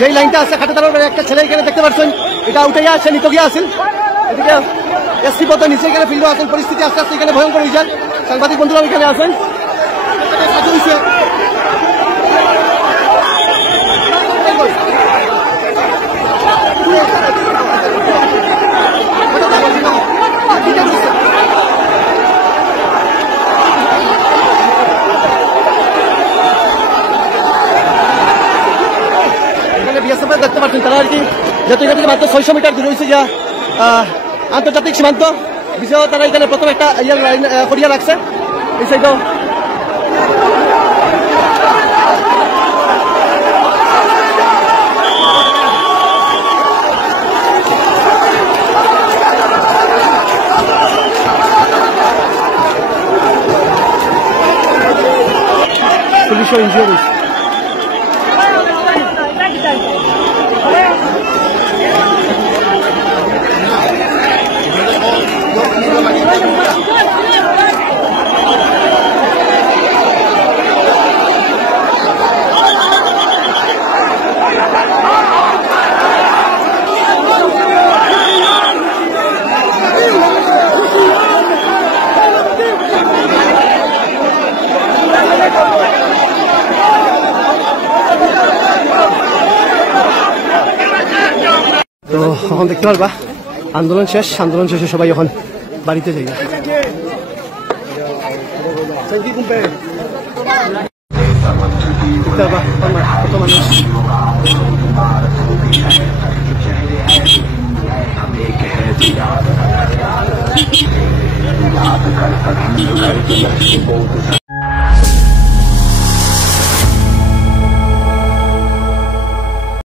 যেই লাইনটা আছে খাটেদারের একটা ছেলে এখানে দেখতে পাচ্ছেন, এটা উঠে আছে, নিত গিয়া আছেন। এদিকে এসপি পথে নিচে এখানে ফিল্ড আছেন, পরিস্থিতি আস্তে আস্তে এখানে ভয়ঙ্কর হয়ে যায়। সাংবাদিক বন্ধুরা এখানে আছেন। দেখতে পাচ্ছেন তারা আর কি যেহেতু এখান থেকে মাত্র 600 মিটার দূরে হয়েছে যা আন্তর্জাতিক সীমান্ত বিষয়ে তারা এখানে প্রথম একটা লাইন করিয়া রাখছে। এই সাইডও পুলিশও ইনজিওর হয়েছে। তো এখন দেখতে পারবা আন্দোলন শেষে সবাই এখন বাড়িতে যাই। দেখতে পারবা কত মানুষ।